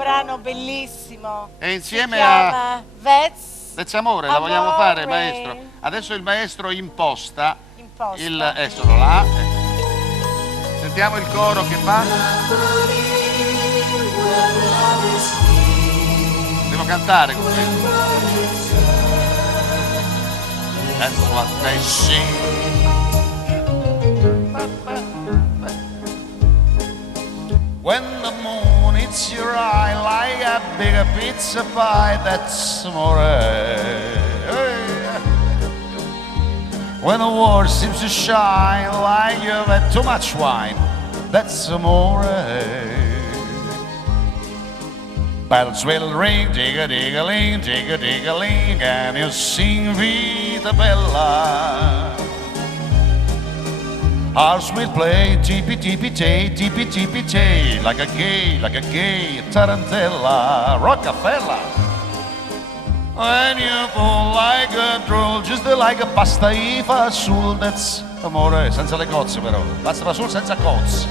brano bellissimo. E insieme si chiama That's Amore, la vogliamo fare, maestro? Adesso il maestro imposta. Solo là. Sentiamo il coro che fa. Devo cantare con questo. That's what they sing. When the moon hits your eye like a big pizza pie, that's amore. When the world seems to shine like you've had too much wine, that's amore. Bells will ring, dig-a-dig-a-ling, dig-a-dig-a-ling, and you sing Vita Bella. Hearts will play, tippy-tippy-tay, tippy-tippy-tay, like a gay tarantella, Rockefeller. When you pull like a drool, just like a pasta e fasul, that's amore, senza le cozze però, pasta fasul senza cozze.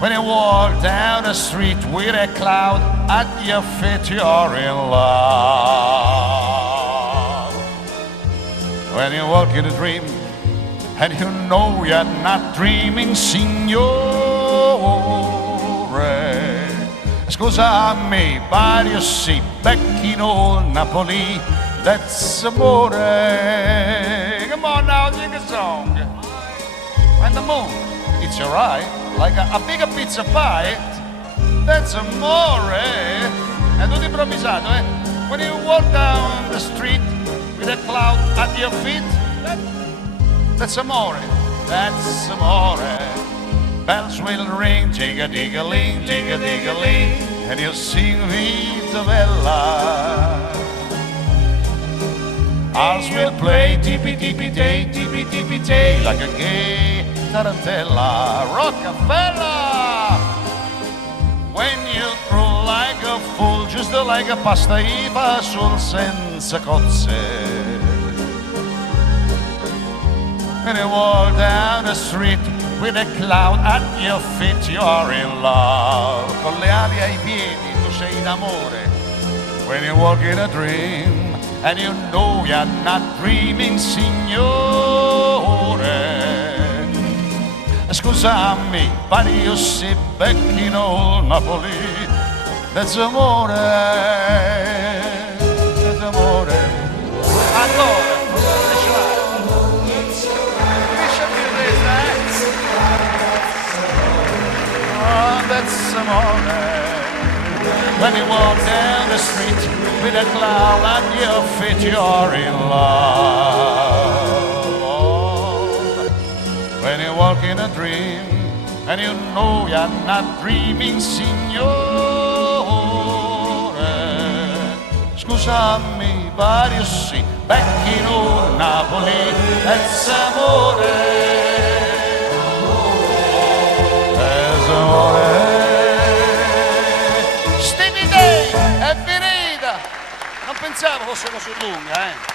When you walk down the street with a cloud at your feet, you're in love. When you walk in a dream, and you know you're not dreaming, signore. Scusami, but you see, back in old Napoli, that's amore. Come on now, sing a song. When the moon hits your eye, like a big pizza pie, that's amore. È tutto improvvisato, eh? When you walk down the street with a cloud at your feet, that's amore, that's amore. Bells will ring, dig-a-dig-a-ling, dig-a-dig-a-ling, and you sing Vita Bella. Hearts will play, tippy-tippy-tay, like a gay tarantella, Rockefeller. When you throw like a fool, just like a pasta e fasul senza cozze. When you walk down the street with a cloud at your feet, you're in love. Con le ali ai piedi tu sei in amore. When you walk in a dream and you know you're not dreaming, signore. Scusami, but you see back in old Napoli, that's amore, that's amore. Allora, that's amore. When you walk down the street with a cloud at your feet, you're in love. When you walk in a dream and you know you're not dreaming, signore. Scusami, but you see, back in old Napoli, that's amore. Stevie Day è finita, non pensavo fosse così lunga,